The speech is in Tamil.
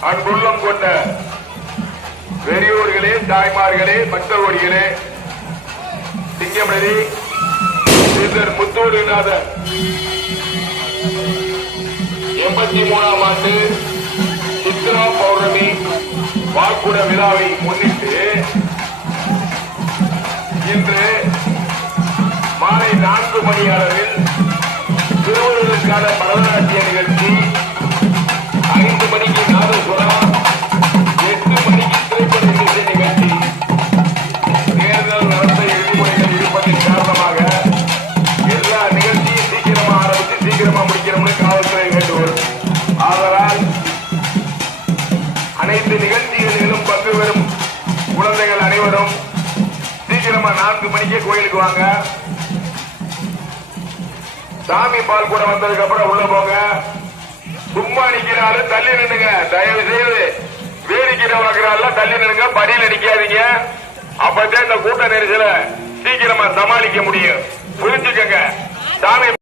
அன்புள்ளம் கொண்ட பெரியோர்களே தாய்மார்களே பக்தர்வடிகளே சிங்கமணி சிந்தர் முத்தோடுநாதர் எண்பத்தி மூணாம் ஆண்டு சித்ரா பௌர்ணமி வாக்குட விழாவை முன்னிட்டு இன்று மாலை நான்கு மணி அளவில் திருவள்ளுவருக்கான பல சீக்கிரமா ஆரம்பிச்சு சீக்கிரமா முடிக்கணும்னு காவல்துறை வேண்டுகோள். ஆதலால் அனைத்து நிகழ்ச்சிகளிலும் பங்கு பெறும் குழந்தைகள் அனைவரும் சீக்கிரமா நான்கு மணிக்கே கோயிலுக்கு வாங்க. சாமி பால் கூட வந்ததுக்கு அப்புறம் உள்ள போங்க. சும்மா நிக்கிறாரு தள்ளி நின்னுங்க தயவு செய்து வேடிக்கை வளர்க்கிறாள் தள்ளி நின்னுங்க படியில் நிக்காதீங்க. அப்பதான் இந்த கூட்ட நெரிசல சீக்கிரமா சமாளிக்க முடியும். புரிஞ்சுக்கங்க. சாமி